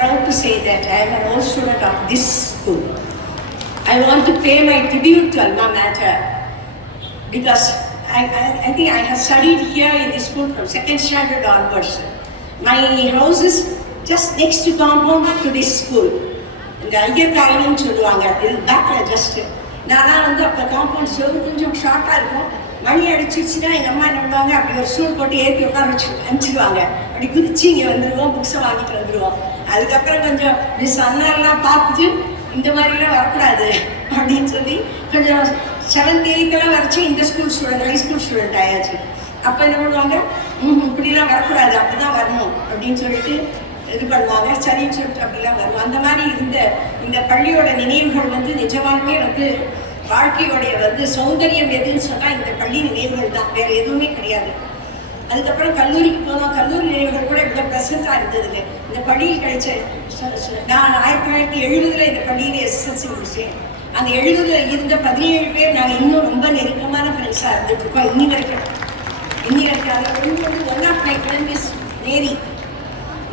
Proud to say that I am an old student of this school. I want to pay my tribute to Alma Mater because I think I have studied here in this school from second standard onwards. My house is just next to compound to this school. இந்த ஐயர் காலனின்னு சொல்லுவாங்க. இது பேக்கில் just நான்லாம் வந்து அப்போ compound செவ்வளோ கொஞ்சம் ஷார்ட்டாக இருக்கும். மணி அடிச்சிருச்சுன்னா எங்கள் அம்மா என்ன பண்ணுவாங்க, அப்படி ஒரு ஸ்டூல் போட்டு ஏற்றி உட்கார வச்சு அனுப்பிச்சிடுவாங்க. அப்படி குதிச்சு இங்கே வந்துடுவோம், புக்ஸை வாங்கிட்டு வந்துடுவோம். அதுக்கப்புறம் கொஞ்சம் மிஸ் அண்ணாலாம் பார்த்துட்டு இந்த மாதிரிலாம் வரக்கூடாது அப்படின்னு சொல்லி கொஞ்சம் 7th 8th வரைச்சி இந்த school student high school student ஆயாச்சு. அப்போ என்ன பண்ணுவாங்க, இப்படிலாம் வரக்கூடாது, அப்படி தான் வரணும் அப்படின்னு சொல்லிட்டு இது பண்ணுவாங்க. சரின்னு சொல்லிட்டு அப்படிலாம் வருவோம். அந்த மாதிரி இந்த பள்ளியோட நினைவுகள் வந்து நிஜமானமே வந்து வாழ்க்கையோடைய வந்து சௌந்தரியம் எதுன்னு சொன்னால் இந்த பள்ளி நினைவுகள் தான், வேறு எதுவுமே கிடையாது. அதுக்கப்புறம் கல்லூரிக்கு போனோம். கல்லூரி நினைவுகள் கூட இவ்வளோ ப்ரெசண்ட்டாக இருந்ததுங்க. இந்த பள்ளியில் கிடைச்ச நான் 1970 இந்த பள்ளியில் SSLC முடித்தேன். அந்த 70 இருந்த 17 பேர் நாங்கள் இன்னும் ரொம்ப நெருக்கமான ஃப்ரெண்ட்ஸாக இருந்துகிட்ருக்கோம் இன்னி வரைக்கும். அதில் வந்து one of my friend miss Mary,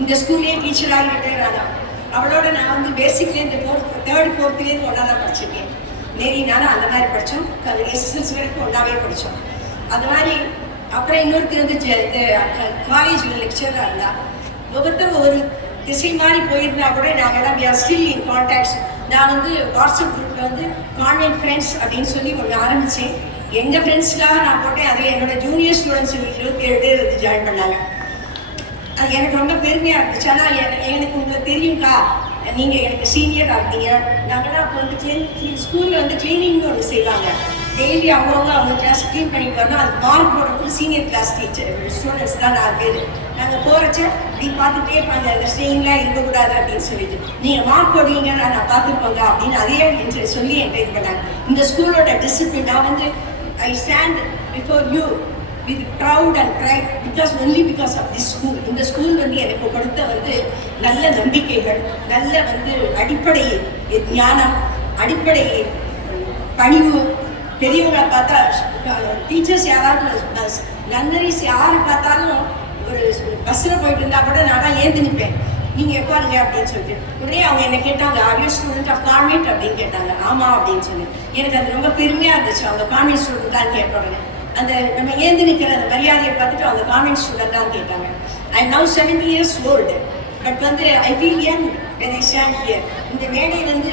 இந்த ஸ்கூல்லேயே டீச்சராக ரிட்டையர் ஆனால் அவளோட நான் வந்து பேசிக்லேருந்து 3rd 4th ஒன்றா தான் படிச்சிருக்கேன். மேரினாலும் அந்த மாதிரி படித்தோம். SSLC வரைக்கும் ஒன்றாவே படித்தோம். அது மாதிரி அப்புறம் இன்னொருத்தர் வந்து காலேஜில் லெக்சராக இருந்தால் ஒவ்வொருத்தர் ஒரு திசை மாதிரி போயிருந்தா கூட நாங்கள்லாம் we are still in contacts. நான் வந்து வாட்ஸ்அப் குரூப்பில் வந்து கான்வென்ட் ஃப்ரெண்ட்ஸ் அப்படின்னு சொல்லி ஒன்று ஆரம்பித்தேன். எங்கள் ஃப்ரெண்ட்ஸ்க்காக நான் போட்டேன். அதில் என்னோடய ஜூனியர் ஸ்டூடெண்ட்ஸ் 27 பேர் வந்து ஜாயின் பண்ணாங்க. அது எனக்கு ரொம்ப பெருமையாக இருந்துச்சு. ஆனால் எனக்கு உங்களுக்கு தெரியும்க்கா, நீங்கள் எனக்கு சீனியராக இருந்தீங்க. நாங்கள்லாம் அப்போ வந்து ஸ்கூலில் வந்து க்ளீனிங்னு ஒன்று செய்வாங்க. டெய்லி அவங்க கிளாஸ் க்ளீன் பண்ணிட்டு வரணும். அதுக்கு மார்க் போடுறதுக்கு சீனியர் கிளாஸ் டீச்சர் ஸ்டூடெண்ட்ஸ் தான் 4 பேர். நாங்கள் போகிறச்ச இப்படி பார்த்துட்டே இருப்பாங்க, அந்த ஸ்டேயிங்லாம் இருக்கக்கூடாது அப்படின்னு சொல்லிட்டு, நீங்கள் மார்க் போடுவீங்க நான் பார்த்துருப்பாங்க அப்படின்னு அதே சொல்லி என்கிட்ட இது பண்ணாங்க. இந்த ஸ்கூலோட டிசிப்ளின் நான் வந்து I stand before you with proud and pride because of this school. இந்த ஸ்கூல் வந்து எனக்கு கொடுத்த வந்து நல்ல நம்பிக்கைகள், நல்ல வந்து அடிப்படை ஞானம், அடிப்படை பணிவு. பெரியவங்களை பார்த்தா டீச்சர்ஸ் யாராவது நன்னரிஸ் யாரை பார்த்தாலும் ஒரு பஸ்ஸில் போயிட்டு இருந்தால் கூட நான் தான் ஏந்து நிற்பேன், நீங்கள் எப்பாருங்க அப்படின்னு சொல்லிட்டு. உடனே அவங்க என்ன கேட்டாங்க, are you student of convent அப்படின்னு கேட்டாங்க. ஆமாம் அப்படின்னு சொல்லி எனக்கு அது ரொம்ப பெருமையாக இருந்துச்சு. அவங்க கான்வென்ட் ஸ்டூடெண்ட் தான் கேட்பாங்க. அந்த நம்ம ஏந்து நிற்கிற அந்த மரியாதையை பார்த்துட்டு அவங்க கான்வென்ட் ஸ்டூடெண்ட் தான் கேட்டாங்க. I am now 70 years old. But வந்து I feel young when I stand here. இந்த மேடை வந்து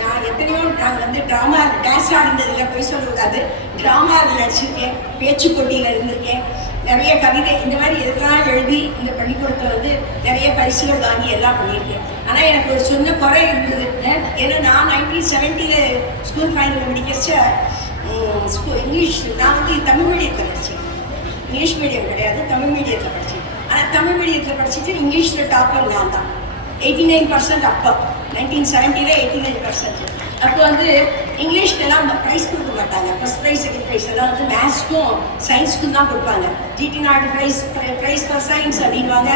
நான் எத்தனையோ நாங்கள் வந்து ட்ராமா டான்ஸ் ஆடினதில் போய் சொல்லக்கூடாது, ட்ராமாவில் நடிச்சிருக்கேன், பேச்சு போட்டியில் இருந்திருக்கேன், நிறைய கவிதை இந்த மாதிரி இதெல்லாம் எழுதி இந்த பள்ளிக்கூடத்தில் வந்து நிறைய பரிசுகள் வாங்கி எல்லாம் பண்ணியிருக்கேன். ஆனால் எனக்கு ஒரு சொன்ன குறை இருந்தது. ஏன்னா நான் 1970 ஸ்கூல் ஃபைனல் முடிக்கிறச்ச இங்கிலீஷ் நான் வந்து தமிழ் மீடியத்தில் படித்தேன். இங்கிலீஷ் மீடியம் கிடையாது, தமிழ் மீடியத்தில் படித்தேன். ஆனால் தமிழ் மீடியத்தில் படிச்சுட்டு இங்கிலீஷில் டாப்பர் நான் தான். 89% அப்போ 1970 89%. அப்போ வந்து இங்கிலீஷ்க்கெல்லாம் ப்ரைஸ் கொடுக்க மாட்டாங்க. ஃபஸ்ட் ப்ரைஸ் செகண்ட் ப்ரைஸ் எல்லாம் வந்து மேத்ஸ்க்கும் சயின்ஸ்க்கும் தான் கொடுப்பாங்க. GT நாடு ப்ரைஸ் ஃபார் சயின்ஸ் அப்படின்வாங்க,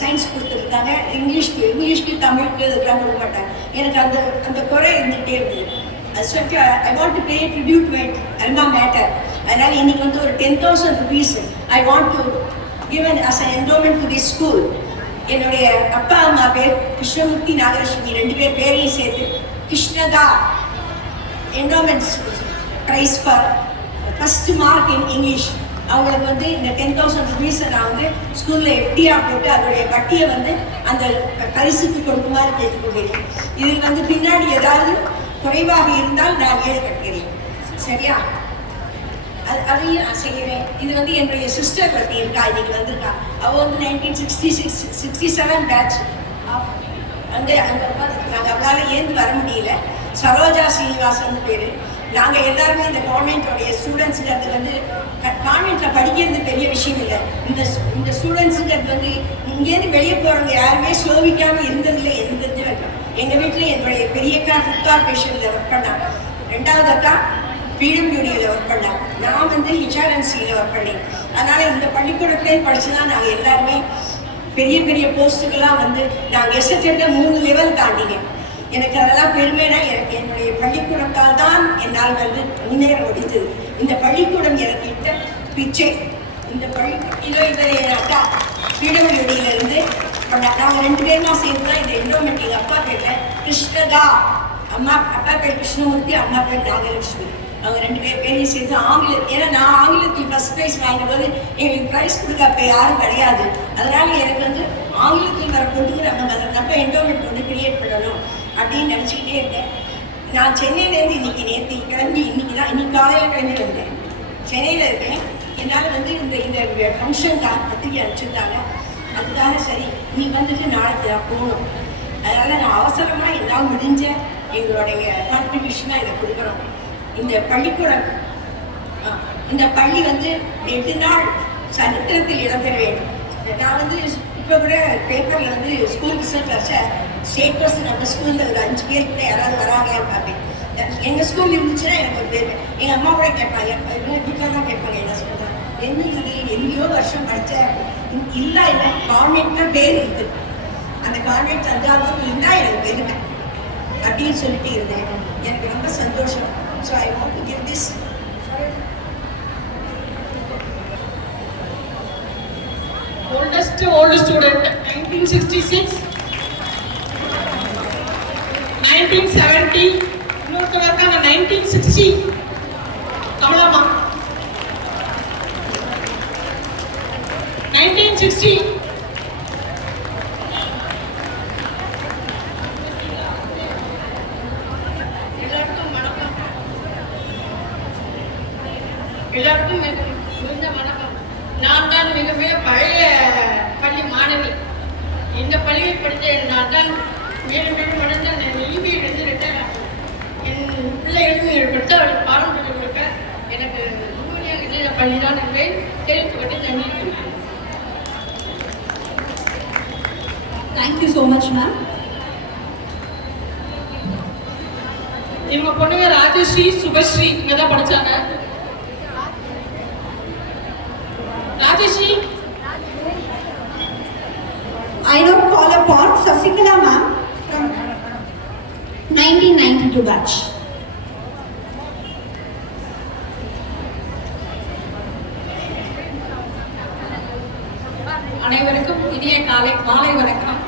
சயின்ஸ் கொடுத்துருக்காங்க. இங்கிலீஷ்க்கு தமிழுக்கு இதெல்லாம் கொடுக்க மாட்டாங்க. எனக்கு அந்த குறை இருந்துகிட்டே இருந்தது. அது சொல்லிட்டு I want to pay tribute my alma mater. அதனால் இன்றைக்கி வந்து ஒரு 10,000 rupees I want to given as a enrollment to this school. என்னுடைய அப்பா அம்மா பேர் கிருஷ்ணமூர்த்தி நாகலட்சுமி, 2 பேர் பேரையும் சேர்த்து கிருஷ்ணதா enrollments prize for first mark in English. அவங்களுக்கு வந்து இந்த 10,000 rupees நான் வந்து ஸ்கூலில் எப்படியா போட்டு அதோடைய வட்டியை வந்து அந்த பரிசுக்கு கொடுக்குமாறு கேட்டுக்கொள்கிறேன். இதில் வந்து பின்னாடி ஏதாவது குறைவாக இருந்தால் நான் ஏழு கட்டுகிறேன், சரியா? அதையும் நான் செய்கிறேன். இது வந்து என்னுடைய சிஸ்டர் பற்றி இருக்கா, இன்னைக்கு வந்திருக்கா. அவள் வந்து 1967 பேட்ச். வந்து அங்கே நாங்கள் அவளால் ஏந்து வர முடியல. சரோஜா ஸ்ரீனிவாசன் பேர். நாங்கள் எல்லாருமே இந்த கவர்மெண்ட்டோடைய ஸ்டூடெண்ட்ஸுங்கிறது வந்து கான்வென்ட்டில் படிக்கிறது பெரிய விஷயம் இல்லை. இந்த ஸ்டூடெண்ட்ஸுங்கிறது வந்து இங்கேருந்து வெளியே போகிறவங்க யாருமே சோவிக்காமல் இருந்ததில்லை. தெரிஞ்சு வைக்கும். எங்கள் வீட்டில் என்னுடைய பெரியக்கா ஃபுட் கார்பரேஷனில் ஒர்க் பண்ணாங்க, 2வது அக்கா PWDயில் ஒர்க் பண்ணாங்க, நான் வந்து HRNCயில் ஒர்க் பண்ணேன். அதனால் இந்த பள்ளிக்கூடத்துலேயே படித்து தான் நாங்கள் எல்லாருமே பெரிய பெரிய போஸ்ட்டுக்கெல்லாம் வந்து நாங்கள் எஸ்எட்டை 3 லெவல் தாண்டினேன். எனக்கு அதெல்லாம் பெருமைனா எனக்கு என்னுடைய பள்ளிக்கூடத்தால் தான் என்னால் வந்து முன்னேற முடிந்தது. இந்த பள்ளிக்கூடம் எனக்கு இட்ட பிச்சை. இந்த பள்ளிக்கூடம் இவர் அக்கா PWDயிலிருந்து இப்போ நாங்கள் 2 பேருமா சேர்ந்து தான் இந்த என்டோமெண்ட் எங்கள் அப்பா பேரில் கிருஷ்ணதா, அப்பா பேர் கிருஷ்ணமூர்த்தி, அம்மா பேர் நாகலட்சுமி. அவங்க 2 பேரையும் சேர்த்து ஏன்னா நான் ஆங்கிலத்தில் ஃபர்ஸ்ட் ப்ரைஸ் வாங்கும்போது எங்களுக்கு ப்ரைஸ் கொடுக்க அப்போ யாரும் கிடையாது. அதனால எனக்கு ஆங்கிலத்தில் வர பொண்ணுங்க நம்ம என்டோமெண்ட் ஒன்று கிரியேட் பண்ணணும் அப்படின்னு நினச்சிக்கிட்டே இருந்தேன். நான் சென்னையிலேருந்து நேற்று கிளம்பி இன்னைக்கு காலையில் கிளம்பி வந்தேன். சென்னையில் இருக்கேன். என்னால் இந்த ஃபங்க்ஷனுக்காக பத்திரிக்கை அனுப்பிச்சிருந்தாங்க. அதுக்காக சரி நீ வந்துட்டு நாளைக்கு நான் போகணும். அதனால் நான் அவசரமாக என்னால் முடிஞ்ச எங்களுடைய கான்ட்ரிபியூஷனாக இதை கொடுக்குறோம். இந்த பள்ளிக்கூடம், இந்த பள்ளி 8 நாள் சரித்திரத்தில் இடம்பெற வேண்டும். நான் இப்போ கூட பேப்பரில் ஸ்கூல் ரிசல்ட் வச்ச ஸ்டேட் பர்சன் நம்ம ஸ்கூலில் ஒரு 5 பேர் கூட யாராவது வராங்களான்னு பார்ப்பேன். எங்கள் ஸ்கூல் இருந்துச்சுன்னா எனக்கு ஒரு பேர். எங்கள் அம்மா கூட கேட்பாங்க, வீட்டில் தான் கேட்பாங்க, என்ன சொல்கிறாங்க, என்னது எங்கேயோ வருஷம் படித்த இல்லை கான்வென்ட்னா பேர் இருக்குது, அந்த கான்வென்ட் தஞ்சாவூர் இருந்தால் எனக்கு பெருமை அப்படின்னு சொல்லிட்டு இருந்தேன். எனக்கு ரொம்ப சந்தோஷம். So I want to give this old student 1966 1970 இன்னொருத்தர் இருக்காங்க 1960 கமலாமா 1960 எல்லாருக்கும் மிகுந்த வணக்கம். நான் தான் மிக மிக பழைய பள்ளி மாணவி. இந்த பள்ளியில் படித்த நான் தான் மேலும் மேலும் வளர்ந்த இபியிலிருந்து ரிட்டையர் ஆகும். என் பிள்ளைகளும் பெற்ற பாரம்பரியம் கொடுக்க எனக்கு உண்மையாக இந்த பள்ளி தான் என்பதை தெரிவித்துக்கொண்டு நன்றி. Thank you so much ma'am. இவங்க பொண்ணுங்க ராஜஸ்ரீ, சுபஸ்ரீ இங்கே தான் படித்தாங்க. Rajashree, I now call upon Sasikala ma'am from 1992 batch. அனைவருக்கும் இனிய மாலை வணக்கம்.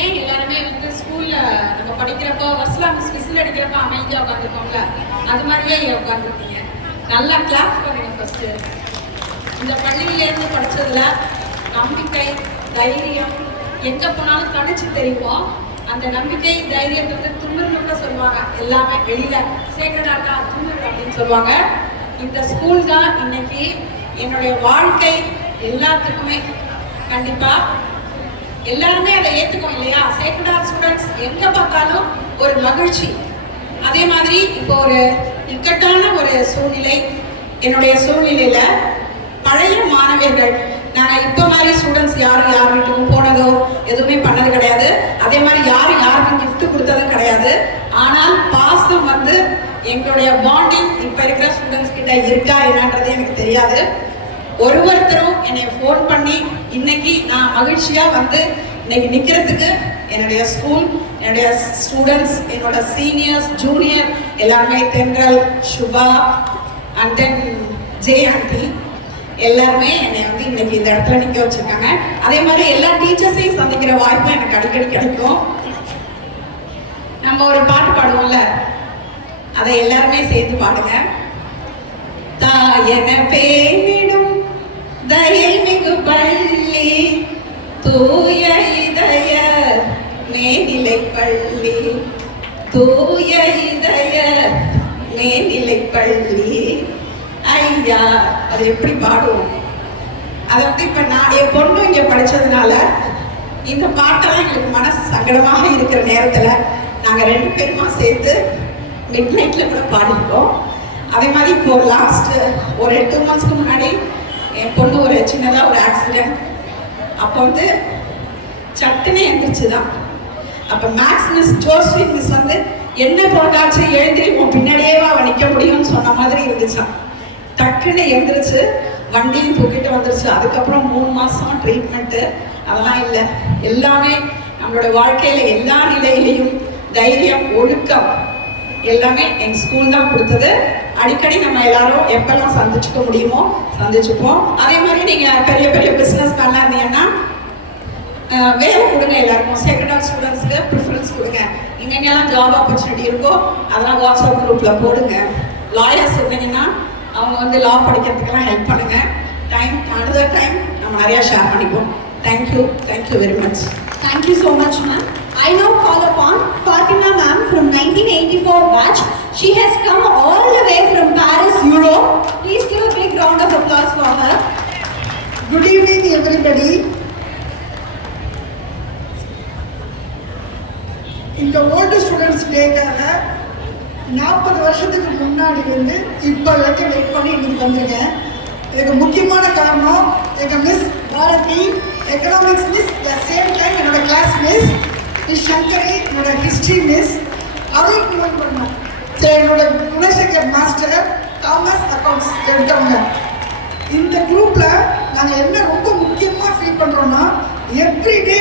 ஏன் எல்லாருமே ஸ்கூல்ல நம்ம படிக்கிறப்போ வசலா மிஸ் விசில் அடிக்கிறப்போ அமைதியாக உட்காந்துருக்கோம்ல, அது மாதிரியே உட்காந்துருக்கீங்க. நல்லா கிளாஸ் பண்ணுங்க. ஃபர்ஸ்ட் இந்த பள்ளியிலேருந்து படித்ததுல நம்பிக்கை, தைரியம், எங்கே போனாலும் கணிச்சு தெரியும். அந்த நம்பிக்கை, தைரியத்தை துணுன்னு கூட சொல்லுவாங்க. எல்லாமே வெளியில சேக்கடாட்டா துணுறு அப்படின்னு சொல்லுவாங்க. இந்த ஸ்கூல் தான் இன்னைக்கு என்னுடைய வாழ்க்கை. எல்லாத்துக்குமே கண்டிப்பா எல்லாருமே அதை ஏற்றுக்கோம் இல்லையா? சேக்கடார் ஸ்டூடெண்ட்ஸ் எங்கே பார்த்தாலும் ஒரு மகிழ்ச்சி. அதே மாதிரி இப்போ ஒரு இக்கட்டான ஒரு சூழ்நிலை, என்னுடைய சூழ்நிலையில பழைய மாணவர்கள், நாங்கள் இப்போ மாதிரி ஸ்டூடெண்ட்ஸ் யார் வீட்டுக்கும் போனதோ எதுவுமே பண்ணது கிடையாது. அதே மாதிரி யாருக்கும் கிஃப்ட் கொடுத்ததும் கிடையாது. ஆனால் பாசம் எங்களுடைய பாண்டிங் இப்போ இருக்கிற ஸ்டூடெண்ட்ஸ் கிட்ட இருக்கா என்னன்றது எனக்கு தெரியாது. ஒருத்தரும் என்னை ஃபோன் பண்ணி இன்னைக்கு நான் மகிழ்ச்சியாக இன்னைக்கு நிற்கிறதுக்கு என்னுடைய ஸ்கூல், என்னுடைய ஸ்டூடெண்ட்ஸ், என்னோட சீனியர்ஸ், ஜூனியர் எல்லாருமே, Thendral, Subha and then Jai aunty எல்லாருமே என்னை இன்னைக்கு இந்த இடத்துல நிற்க வச்சிருக்காங்க. அதே மாதிரி எல்லா டீச்சர்ஸையும் சந்திக்கிற வாய்ப்பும் எனக்கு அடிக்கடி கிடைக்கும். நம்ம ஒரு பாட்டு பாடுவோம்ல, அதை எல்லாருமே சேர்த்து பாடுங்க. தாயன பேனிடும் தயமிகு பள்ளி, தூய இதய மேல்நிலை பள்ளி, தூய இதய மேல்நிலை பள்ளி. ஐயா, அது எப்படி பாடுவோம்? அதை இப்ப நான் என் பொண்ணு இங்க படிச்சதுனால இந்த பாட்டெல்லாம் எங்களுக்கு மனசு சங்கடமாக இருக்கிற நேரத்துல நாங்க 2 பேருமா சேர்த்து மிட் நைட்ல கூட பாடிருக்கோம். அதே மாதிரி இப்போ லாஸ்ட் ஒரு 2 monthsக்கு முன்னாடி என் பொண்ணு ஒரு சின்னதாக ஒரு ஆக்சிடென்ட். அப்போ சட்டுன்னு எழுந்திரிச்சுதான். அப்போ மேக்ஸ் மிஸ், ஜோஸ்வின் மிஸ் என்ன பொருளாச்சு எழுந்திரி உன் பின்னாடியே அவன் நிற்க முடியும்னு சொன்ன மாதிரி இருந்துச்சான். டக்குன்னு எழுந்திரிச்சு வண்டியும் தூக்கிட்டு வந்துருச்சு. அதுக்கப்புறம் 3 மாதம் ட்ரீட்மெண்ட்டு அதெல்லாம் இல்லை. எல்லாமே நம்மளோட வாழ்க்கையில் எல்லா நிலையிலையும் தைரியம், ஒழுக்கம் எல்லாமே எங்கள் ஸ்கூல் தான் கொடுத்தது. அடிக்கடி நம்ம எல்லாரும் எப்பெல்லாம் சந்திச்சுக்க முடியுமோ சந்திச்சுப்போம். அதே மாதிரி நீங்கள் பெரிய பெரிய பிஸ்னஸ் மேன்லாம் இருந்தீங்கன்னா வேலை கொடுங்க எல்லாருக்கும். செகண்ட் ஆர் ஸ்டூடெண்ட்ஸ்க்கு ப்ரிஃபரன்ஸ் கொடுங்க. எங்கெங்கெல்லாம் ஜாப் ஆப்பர்ச்சுனிட்டி இருக்கோ அதெல்லாம் வாட்ஸ்அப் குரூப்பில் போடுங்க. லாயர்ஸ் இருந்தீங்கன்னா அவங்க வந்து லா படிக்கிறதுக்கெல்லாம் ஹெல்ப் பண்ணுங்க. another time நம்ம நிறையா ஷேர் பண்ணிப்போம். Thank you very much. Thank you so much, ma'am. I now call upon Fatima ma'am from 1984 batch. She has come all the way from Paris, Europe. Please give a big round of applause for her. Good evening, everybody. இந்த old students டேக்காக 40 வருஷத்துக்கு முன்னாடி வந்து இப்போ வரைக்கும் wait பண்ணி இன்னைக்கு வந்திருக்கேன். இதுக்கு முக்கியமான காரணம் எங்கள் miss Bharathi, economics miss, the same time என்னோட கிளாஸ் மிஸ் சங்கரி, என்னோட ஹிஸ்ட்ரி மிஸ், அதையும் இன்வைட் பண்ணோம். சரி, என்னோட குணசேகர் மாஸ்டர், காமர்ஸ் அக்கௌண்ட்ஸ் எடுத்தவங்க. இந்த குரூப்பில் நாங்கள் என்ன ரொம்ப முக்கியமாக ஃபீல் பண்ணுறோன்னா, எவ்ரிடே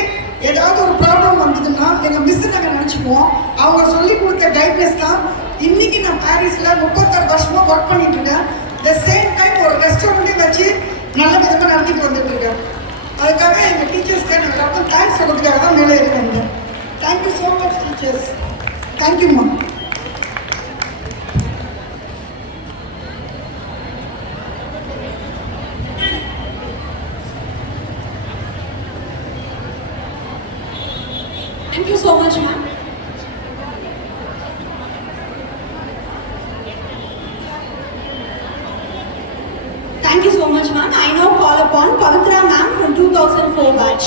ஏதாவது ஒரு ப்ராப்ளம் வந்ததுன்னா எங்கள் மிஸ்ஸு நாங்கள் நினச்சிக்குவோம். அவங்க சொல்லி கொடுத்த கைட்னஸ் தான் இன்றைக்கி நான் பாரிஸில் 36 வருஷமாக ஒர்க் பண்ணிட்டு இருக்கேன். த சேம் டைம் ஒரு ரெஸ்டாரண்ட்டே வச்சு நல்ல விதமாக நடத்திட்டு வந்துட்டு இருக்கேன். அதுக்காக எங்கள் டீச்சர்ஸ்க்கு நான் எல்லாருக்கும் தேங்க்ஸ் சொல்கிறதுக்காக தான் மேலே இருக்காங்க. Thank you so much teachers. Thank you ma'am. Thank you so much, ma'am. Thank you so much, ma'am. I now call upon Pavitra ma'am from 2004 batch.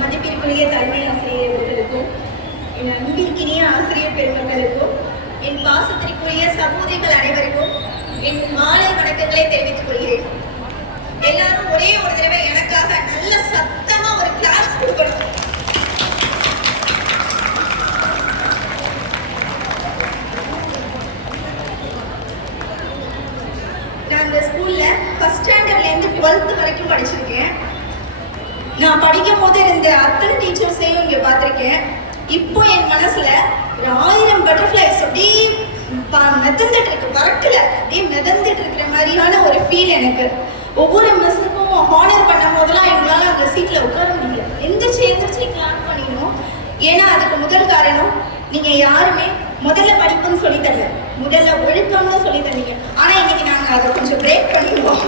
மதிப்பிற்குரிய தலைமை ஆசிரியர்களுக்கும், என் அன்பிற்கினிய ஆசிரியர் பெருமக்களுக்கும், என் பாசத்திற்குரிய சகோதரிகள் அனைவருக்கும் என் மாலை வணக்கங்களை தெரிவித்துக் கொள்கிறேன். எல்லாரும் ஒரே ஒரு தடவை எனக்காக நல்ல சத்தமா ஒரு கிளாஸ் கொடுக்கணும். நான் இந்த ஸ்கூல்ல ஃபர்ஸ்ட் ஸ்டாண்டர்ட்லேருந்து 12th வரைக்கும் படிச்சிருக்கேன். நான் படிக்கும் போது இருந்த அத்தனை டீச்சர்ஸையும் இங்கே பார்த்துருக்கேன். இப்போ என் மனசுல ஒரு 1000 பட்டர்ஃப்ளைஸ் அப்படியே மிதந்துட்டு இருக்கு, பறக்கல, அப்படியே மிதந்துட்டு இருக்கிற மாதிரியான ஒரு ஃபீல் எனக்கு. ஒவ்வொரு மிஸ்ஸுக்கும் ஹானர் பண்ணும் போதெல்லாம் எங்களால் அந்த சீட்டில் உட்கார முடியல. எந்திரிச்சு கிளாப் பண்ணிடணும். ஏன்னா அதுக்கு முதல் காரணம், நீங்கள் யாருமே முதல்ல படிப்புன்னு சொல்லி தரல, முதல்ல ஒழுக்கம்னு சொல்லி தந்தீங்க. ஆனால் இன்னைக்கு நாங்கள் அதை கொஞ்சம் பிரேக் பண்ணிடுவோம்.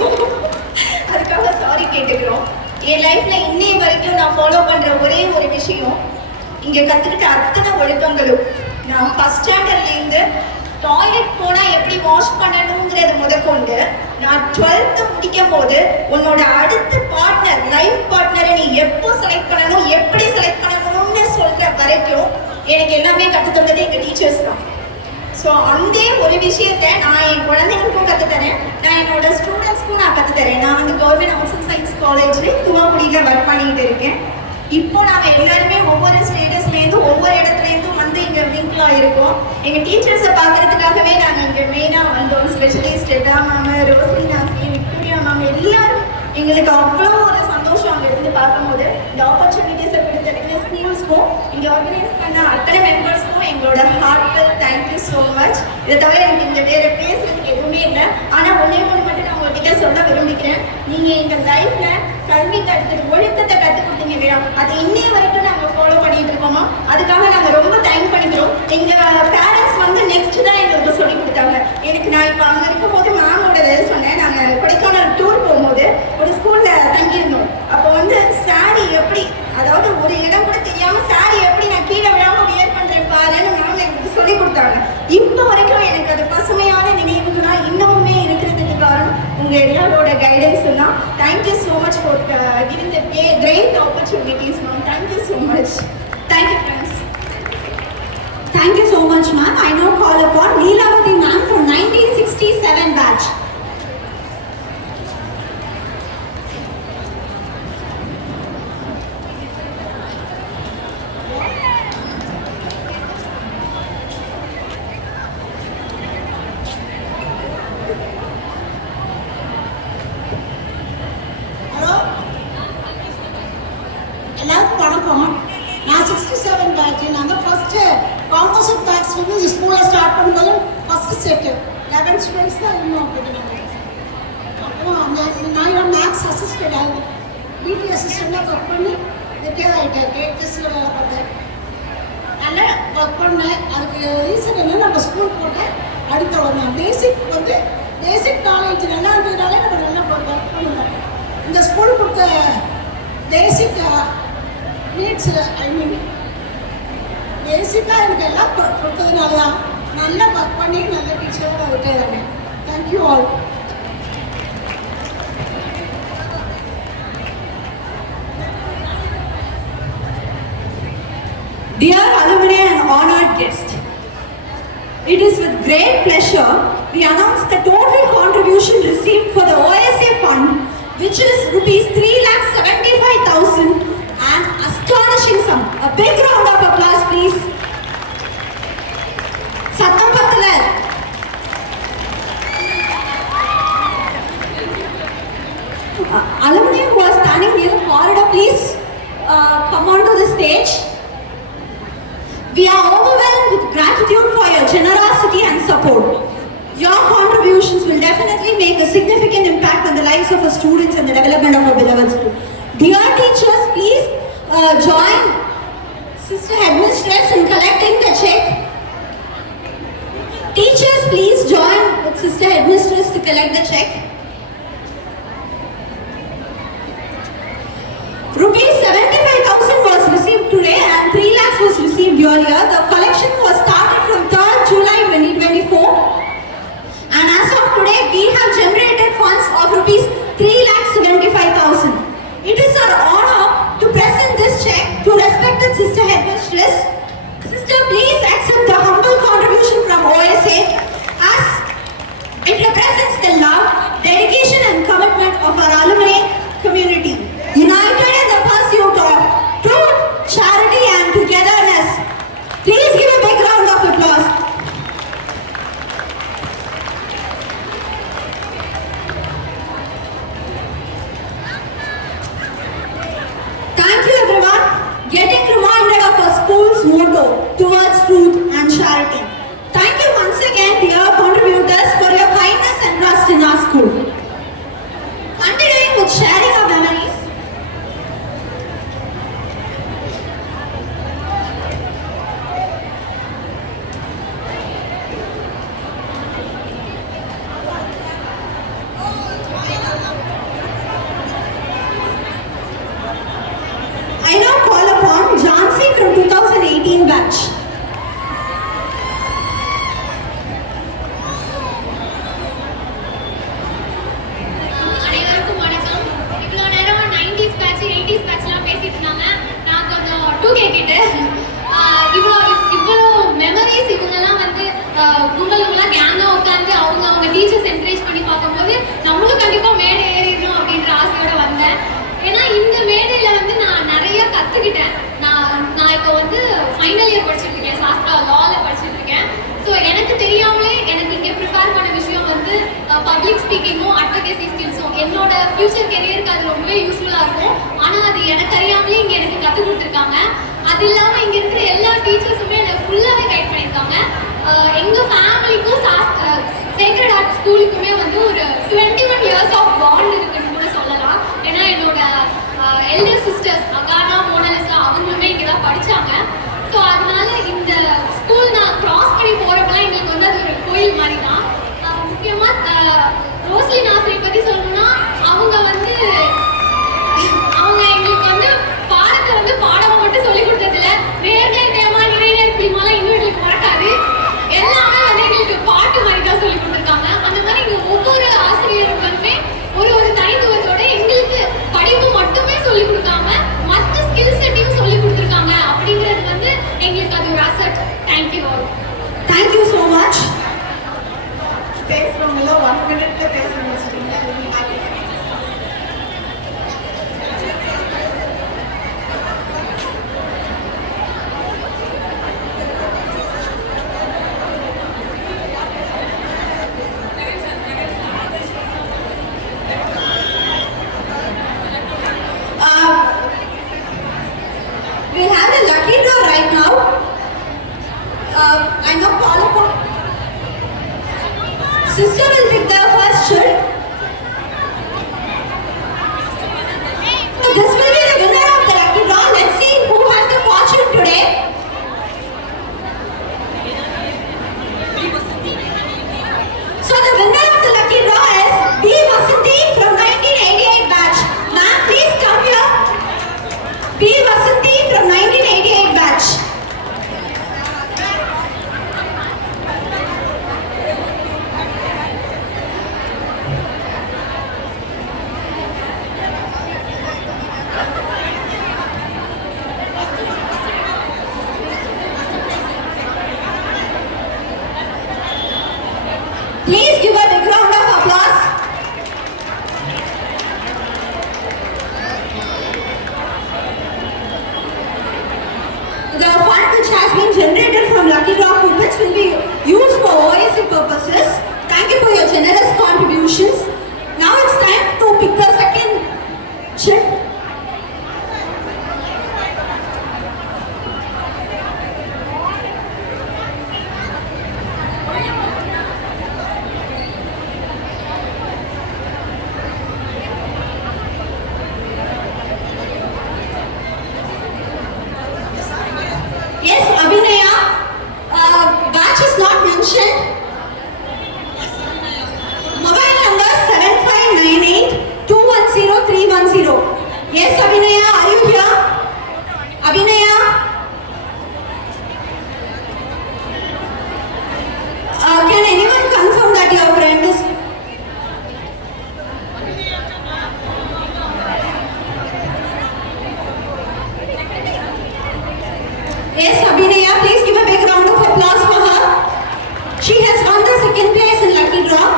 அதுக்காக சாரி கேட்டுக்கிறோம். என் லைஃப்பில் இன்னைய வரைக்கும் நான் ஃபாலோ பண்ணுற ஒரே ஒரு விஷயம், இங்கே கற்றுக்கிட்ட அத்தனை ஒழுக்கங்களும். நான் ஃபஸ்ட் ஸ்டாண்டர்ட்லேருந்து டாய்லெட் போனால் எப்படி வாஷ் பண்ணணுங்கிறது முதற்கொண்டு, நான் 12th முடிக்கும் போது உன்னோட அடுத்த பார்ட்னர், லைஃப் பார்ட்னரை நீ எப்போ செலக்ட் பண்ணணும், எப்படி செலக்ட் பண்ணணும்னு சொல்கிற வரைக்கும் எனக்கு எல்லாமே கற்றுத்தந்தது எங்கள் டீச்சர்ஸ் தான். ஸோ அந்த ஒரு விஷயத்தை நான் என் குழந்தைங்களுக்கும் கற்றுத்தரேன், நான் என்னோட ஸ்டூடெண்ட்ஸ்க்கும் நான் கற்றுத்தரேன். நான் வந்து கவர்மெண்ட் ஆர்ட்ஸ் அண்ட் சயின்ஸ் காலேஜில் துவாக்குடியில் ஒர்க் பண்ணிக்கிட்டு இருக்கேன். இப்போ நாங்கள் எல்லாருமே ஒவ்வொரு ஸ்டேட்டஸ்லேருந்தும் ஒவ்வொரு இடத்துலேருந்தும் வந்து இங்கே லிங்க்லாம் இருக்கோம். எங்கள் டீச்சர்ஸை பார்க்குறதுக்காகவே நாங்கள் இங்கே மெயினாக வந்தோம். ஸ்பெஷலிஸ்ட் டெட்டா மேம், ரோஸ்லினா, விக்டோரியா மேம், எல்லாரும் எங்களுக்கு அவ்வளோ ஒரு சந்தோஷம் அங்கே இருந்து பார்க்கும்போது. இந்த ஆப்பர்ச்சுனிட்டிஸை கொடுத்த ஸ்கூல்ஸ்க்கும் இங்கே ஆர்கனைஸ் பண்ண அத்தனை மெம்பர்ஸ்க்கும் எங்களோட ஹார்ட்ஃபுல் தேங்க்யூ ஸோ மச். இதை தவிர எனக்கு இங்கே வேறு பேசுறதுக்கு எதுவுமே இல்லை. ஆனால் ஒன்றே ஒன்று மட்டும் நான் உங்கள்கிட்ட சொல்ல விரும்பிக்கிறேன். நீங்கள் எங்கள் லைஃப்பில் கல்வி ஒழுக்கத்தை கற்றுக் கொடுத்தீங்க இல்லையா, அது இன்னைய வரைக்கும் நாங்கள் ஃபாலோ பண்ணிட்டு இருக்கோமா, அதுக்காக நாங்கள் ரொம்ப தேங்க் பண்ணிக்கிறோம். எங்கள் பேரண்ட்ஸ் வந்து நெக்ஸ்ட் தான் எங்களுக்கு சொல்லி கொடுத்தாங்க. எனக்கு நான் இப்போ அங்கே இருக்கும்போது மேமோட சொன்னேன், நாங்கள் கொடைக்கானல் டூர் போகும்போது ஒரு ஸ்கூலில் தங்கியிருந்தோம். அப்போ வந்து சாரி எப்படி, அதாவது ஒரு இடம் கூட தெரியாமல் சாரி எப்படி நான் கீழே விடாமல் வியர் பண்ணுறேன் பாருன்னு மேம் எனக்கு சொல்லி கொடுத்தாங்க. இப்போ வரைக்கும் எனக்கு அது பசுமையான நினைவுகளாக இன்னமுமே இருக்கிறதுக்கு காரணம் உங்கள் எல்லாரோட கைடன்ஸ் தான். Thank you so much for giving the great opportunities, ma'am. Thank you so much. Thank you, friends. Thank you so much, ma'am. I now call upon Leelavati ma'am from 1967 batch. எல்லாருக்கும் வணக்கம். நான் 67 பேட்ச். நான் தான் first commerce and maths வந்து ஸ்கூலில் start பண்ணும்போது first set 11 students தான் இருந்தோம் அப்படின்னாங்க. அப்புறம் நான் மேக்ஸ் அசிஸ்டண்டாக பிடி அசிஸ்டண்டாக ஒர்க் பண்ணி ரிட்டையர் ஆகிட்டேன். கேட்டஸில் வேலை பார்த்தேன். நல்லா ஒர்க் பண்ணேன். அதுக்கு ரீசன் என்ன, நம்ம ஸ்கூல் போட்டேன். அடுத்த ஒரு பேசிக் நாலேஜ் நல்லா இருந்ததுனாலே நம்ம நல்லா ஒர்க் பண்ணுவோம். இந்த ஸ்கூல் கொடுத்த பேசிக் நீட்ஸில் பேசிக்காக எனக்கு எல்லாம் கொடுத்ததுனால தான் நல்லா ஒர்க் பண்ணி நல்ல டீச்சராக நான் ரிட்டையர் ஆனேன். Thank you all. Dear alumni and honored guests, it is with great pleasure we announce the total contribution received for the OSA fund, which is rupees 3,75,000, and astonishing sum. A big round of applause, please. Satham Pattala. Alumni who are standing near the corridor, please come on to the stage. We are overwhelmed with gratitude for your generosity and support. Your contributions will definitely make a significant impact on the lives of our students and the development of our beloved school. Dear teachers, please join Sister Headmistress in collecting the check. Teachers, please join with Sister Headmistress to collect the check. Rupees 75,000 was received today and 3 lakhs was received earlier. The collection was started from 3rd July 2024, and as of today we have generated funds of rupees 3,75,000. It is our honor to present this check to respected Sister Headmistress. Sister, please accept the humble contribution from OSA as it represents the love, dedication and commitment of our alumni community, united in the pursuit of truth, charity and togetherness. Please give a big round of applause. Thank you everyone, getting reminded of our school's motto towards truth and charity. Thank you once again dear contributors for your kindness and trust in our school. Continuing with sharing our memories, I now call upon Jhansi from 2018 batch. அனைவருக்கும் வணக்கம். இவ்வளோ நேரம் 90s batch 80s பேட்ச்லாம் பேசிட்டு இருந்தாங்க. நான் கொஞ்சம் 2K கிட்ட இவ்வளோ மெமரிஸ் இவங்கெல்லாம் வந்து கும்பலுங்கெல்லாம் கேங்காக உட்காந்து அவங்க டீச்சர்ஸ் என்கரேஜ் பண்ணி பார்க்கும்போது நம்மளும் கண்டிப்பாக மேடை ஏறிடணும் அப்படின்ற ஆசையோட வந்தேன். ஏன்னா இந்த மேடையில் வந்து நான் நிறைய கற்றுக்கிட்டேன். நான் இப்போ வந்து ஃபைனல் இயர் படிச்சுட்டு இருக்கேன், சாஸ்திரா லாவில் படிச்சுட்டு இருக்கேன். ஸோ எனக்கு தெரியாமலே எனக்கு இங்கே ப்ரிப்பேர் பண்ண விஷயம் வந்து பப்ளிக் ஸ்பீக்கிங்கும் அட்வொகேசி ஸ்கில்ஸும் என்னோட ஃபியூச்சர் கெரியருக்கு அது ரொம்பவே யூஸ்ஃபுல்லாக இருக்கும். ஆனால் அது எனக்கு அறியாமலே இங்கே எனக்கு கற்றுக் கொடுத்துருக்காங்க. அது இல்லாமல் இங்கே இருக்கிற எல்லா டீச்சர்ஸுமே எனக்கு ஃபுல்லாகவே கைட் பண்ணியிருக்காங்க. எங்கள் ஃபேமிலிக்கும் சேக்ரட் ஆர்ட் ஸ்கூலுக்குமே வந்து ஒரு 21 இயர்ஸ் ஆஃப் பாண்ட் இருக்குன்னு கூட சொல்லலாம். ஏன்னா என்னோட எல்டர் சிஸ்டர்ஸ் அகானா, மோனலிசா அவங்களுமே இங்கே தான் படித்தாங்க. ஸோ அதனால இந்த ஸ்கூல் நான் கிராஸ் பண்ணி போகிறப்பெல்லாம் எங்களுக்கு வந்து அது ஒரு கோயில் மாதிரி தான். முக்கியமாக ரோஸ்லி நாசரி பற்றி சொல்லணும்னா அவங்க எங்களுக்கு வந்து பாடத்தை வந்து பாடமாக மட்டும் சொல்லி கொடுத்ததில்ல, நேர்நேர் தேமா நிறைநேர் புளிமாலாம் இன்னும் எங்களுக்கு மறக்காது. எல்லாமே வந்து எங்களுக்கு பாட்டு மாதிரி தான் சொல்லி கொடுத்துருக்காங்க. அந்த மாதிரி இங்கே ஒவ்வொரு ஆசிரியர்களுமே ஒரு தனித்துவத்தோட எங்களுக்கு படிப்பு மட்டுமே சொல்லி கொடுக்காம மற்ற ஸ்கில் செட்டையும் சொல்லி கொடுத்துருக்காங்க. அப்படிங்கிறது வந்து எங்களுக்கு அது ஒரு asset. Thank you all. Thank you so much. பேசுகிறவங்கள 1 minute பேச முடிச்சிட்டீங்க. Yes, Abhinaya, please give a big round of applause for her. She has won the second place in Lucky Draw.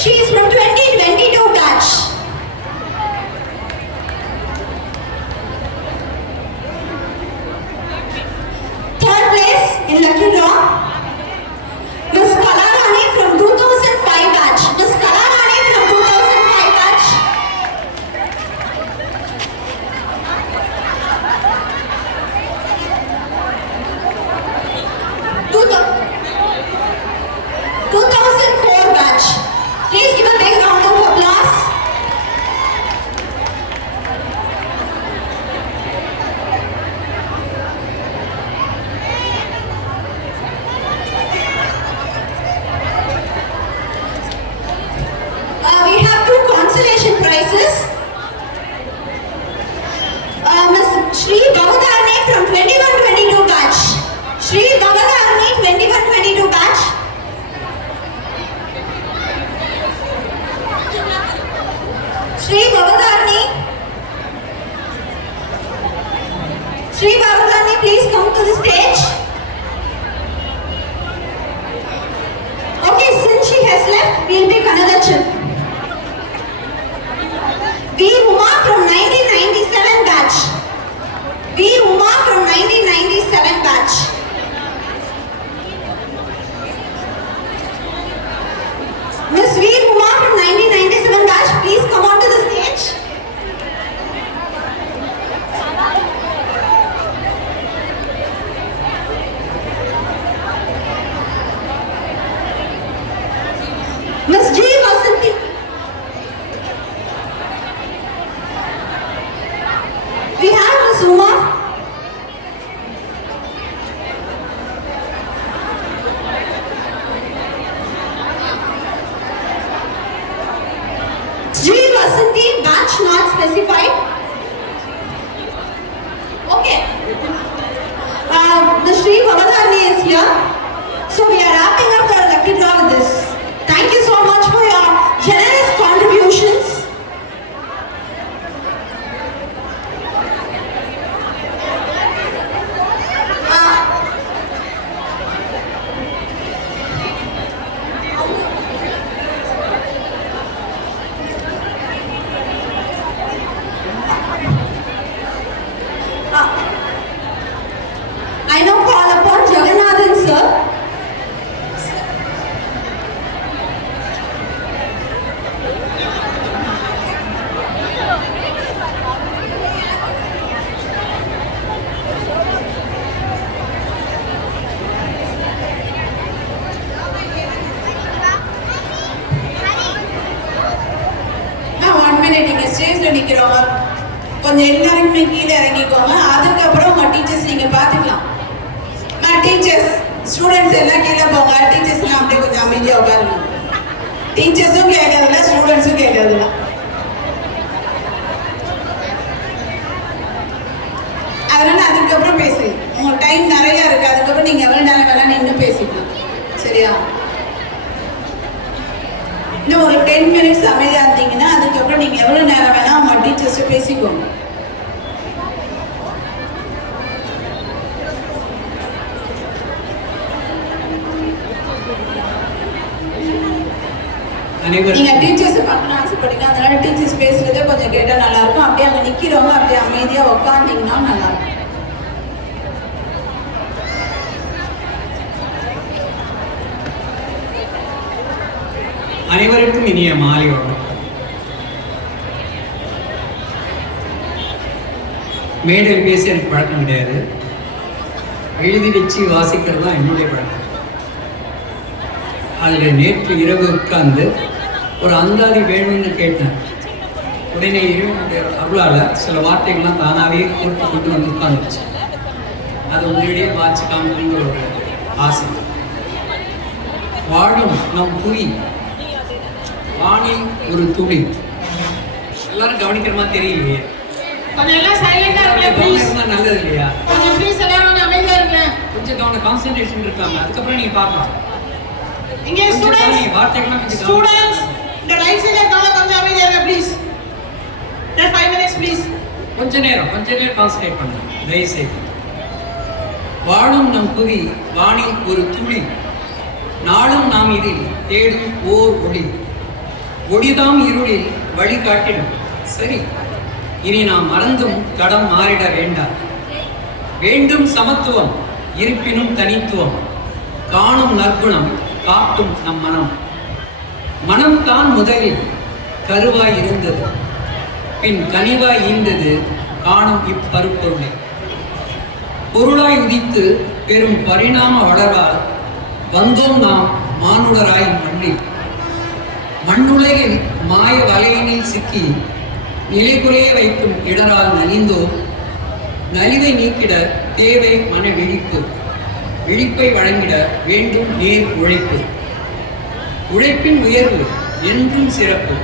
She is from 2022 batch. Third place in Lucky Draw, Miss Kalarani from 2005 batch. Miss Kalarani from 2005 batch. Two thou- 2004 batch. Please give a big round of applause. We have two consolation prizes. Miss Shri Bhavadarni from 2122 batch. Shri Bhavadarni 2122 batch. Shri Bhavadarni. Shri Bhavadarni, please come to the stage. Okay, since she has left, we'll pick another chip. V. Uma from 1997 batch. V. Uma from 1997 batch. Miss V. Uma from 1997 batch, please come on to the stage. Miss G. Vasanti. We have Miss Uma. G. Vasanti, batch not specified. Okay. The Shri Bhavadarni is here. So we are wrapping up the lucky draw with this. Thank you so much for your generous contributions. I now call upon Jagannathan sir. நீங்க ஸ்டேஜ்ல நிக்கிறவங்க கொஞ்சம் எல்லாருமே கீழே இறங்கிக்கோங்க. அதுக்கப்புறம் உங்க teachers நீங்க பாத்துக்கலாம். Teachers students எல்லாம் கீழே போங்க. டீச்சர்ஸ் எல்லாம் அப்படியே கொஞ்சம் அமைதியா உட்காருங்க. டீச்சர்ஸும் கேட்கறதில்ல, ஸ்டூடெண்ட்ஸும் கேட்கறதில்ல. அதனால அதுக்கப்புறம் பேசுங்க. உங்க டைம் நிறைய இருக்கு. அதுக்கப்புறம் நீங்க எவ்வளவு நேரம் வேணா நின்று பேசிக்கலாம். சரியா? இன்னும் ஒரு 10 minutes அமைதியா இருந்தீங்கன்னா அதுக்கப்புறம் நீங்க எவ்வளவு நேரம் வேணா உங்க டீச்சர்ஸ் பேசிக்கோங்க. நீங்க டீச்சர்ஸ் பார்க்கணும் ஆசைப்படுங்க. அதனால டீச்சர்ஸ் பேசுறதே கொஞ்சம் கேட்டா நல்லா இருக்கும். அப்படியே அங்க நிக்கிறவங்க அப்படியே அமைதியா உட்காந்தீங்கன்னா நல்லா இருக்கும். அனைவருக்கும் இனிய மாலை வணக்கம். மேடையில் பேச எனக்கு பழக்கம் கிடையாது. எழுதி வச்சு வாசிக்கிறது தான் என்னுடைய பழக்கம். அதில் நேற்று இரவு உட்கார்ந்து ஒரு அந்தாதி வேணும்னு கேட்டேன். உடனே இறைவனுடைய அருளால் சில வார்த்தைகள்லாம் தானாகவே கொண்டு வந்து உட்காந்துருச்சு. அதை உங்களிடையே வாட்சி காமிக்கிற ஒரு ஆசை. வாழும் நம் குறி வானில் ஒரு துளி. எல்லாரும் கவனிக்கிற மாதிரி தெரியலையே. கொஞ்சம் எல்லாம் சைலண்டா இருங்க ப்ளீஸ். நல்லது இல்லையா? கொஞ்சம் ப்ளீஸ் எல்லாரும் கொஞ்சம் அமைதியா இருங்க. கொஞ்சம் கவனம் கான்சென்ட்ரேஷன் இருக்காங்க. அதுக்கப்புறம் நீங்க பார்க்கலாம். இங்க ஸ்டூடண்ட்ஸ் வார்த்தைகள்லாம் கொஞ்சம் ஸ்டூடண்ட்ஸ் இந்த ரைட் சைடுல இருக்காங்க. கொஞ்சம் அமைதியா இருங்க ப்ளீஸ். 5 minutes please. கொஞ்ச நேரம் கான்சென்ட்ரேட் பண்ணுங்க தயவு செய்து. வாழும் நம் புவி வானில் ஒரு துளி, நாளும் நாம் இதில் தேடும் ஓர் ஒளி. ஒளிதாம் இருளில் வழிகாட்டிடும். சரி, இனி நாம் மறந்தும் தடம் மாறிட வேண்டாம். வேண்டும் சமத்துவம், இருப்பினும் தனித்துவம். காணும் நற்குணம், காட்டும் நம் மனம். மனம்தான் முதலில் கருவாய் இருந்தது, பின் கனிவாய் ஈந்தது காணும் இப்பருப்பொருளை. பொருளாய் உதித்து பெரும் பரிணாம வளரால் வந்தோம் நாம் மானுடராய் மண்ணில். மண்ணுலகில் மாய வலையினில் சிக்கி நிலைகுறைய வைக்கும் இடரால் நலிந்தோம். நலிவை நீக்கிட தேவை மன விழிப்பு. விழிப்பை வழங்கிட வேண்டும் நேர் உழைப்பு. உழைப்பின் உயர்வு என்றும் சிறப்பு.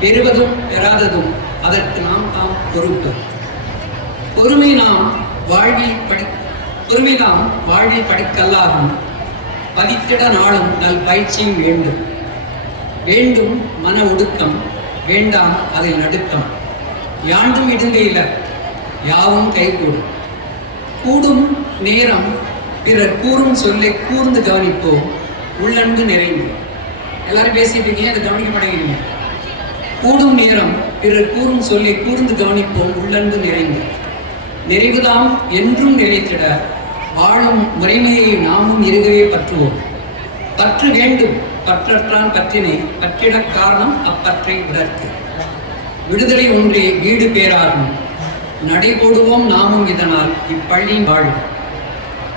பெறுவதும் பெறாததும் அதற்கு நாம் தாம் பொறுப்பு. பொறுமை நாம் வாழ்வில் படிக்கல்லாகும். பதித்திட நாளும் நல் பயிற்சியும் வேண்டும். வேண்டும் மன ஒடுக்கம், வேண்டாம் அதில் நடுக்கம். யாண்டும் இடுங்கையில யாவும் கைகூடும். கூடும் நேரம் பிறர் கூறும் சொல்லை கூர்ந்து கவனிப்போம், உள்ளன்பு நிறைந்து. எல்லாரும் பேசிட்டு இருக்கீங்க, அதை கவனிக்க மாட்டேங்கிறீங்க. கூடும் நேரம் பிறர் கூறும் சொல்லை கூர்ந்து கவனிப்போம், உள்ளன்பு நிறைந்து. நிறைவுதாம் என்றும் நிலைத்திட வாழும் முறைமையை நாமும் இருகவே பற்றுவோம். பற்று வேண்டும், பற்றற்றான் பற்றினை பற்றிடக் காரணம் அப்பற்றை விடற்கு. விடுதலை ஒன்றே வீடு பேராகும். நடைபோடுவோம் நாமும் இதனால் இப்பள்ளியின் வாழும்.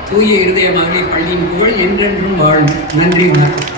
தூய இருதயமாக பள்ளியின் புகழ் என்றென்றும் வாழும். நன்றி, வணக்கம்.